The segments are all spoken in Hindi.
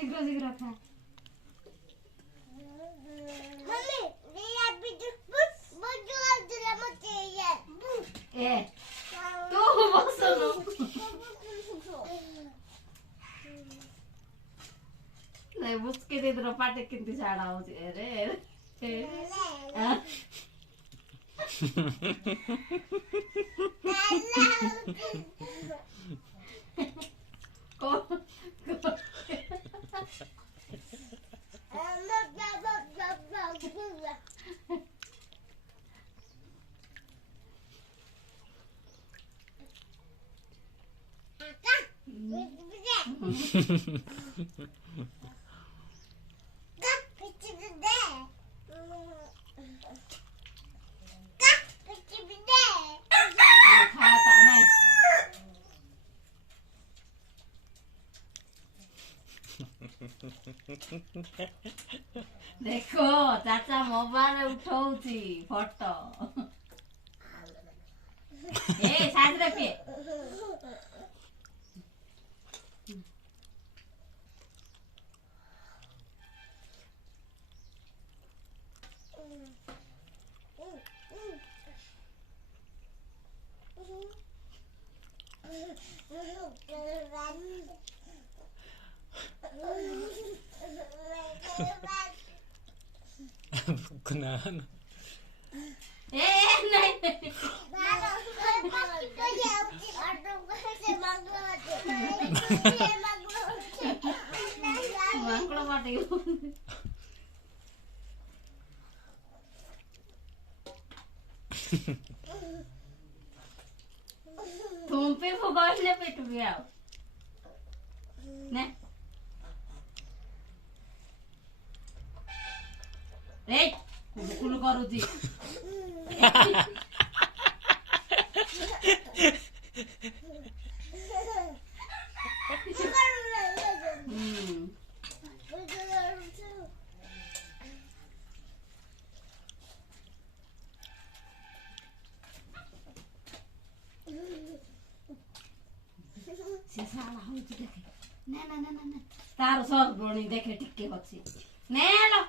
शीघ्र शीघ्र खा मम्मी ये अभी तो बहुत जोर मत ये ए तू बसलो नहीं बुसके दे दो पाटे किंती झाड़ा हो अरे देखो चाचा मोबाइल उठाउची फोटो ए साथ रखे Bukan. नहीं मांगड़ो माटे तुम पे भोगले पेट गया ने रे कुल करूची सीसाला होची देखे ना ना ना ना तार सब बणी देखे टिके होची ने लो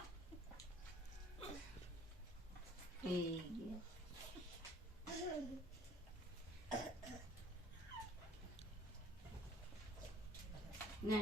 ने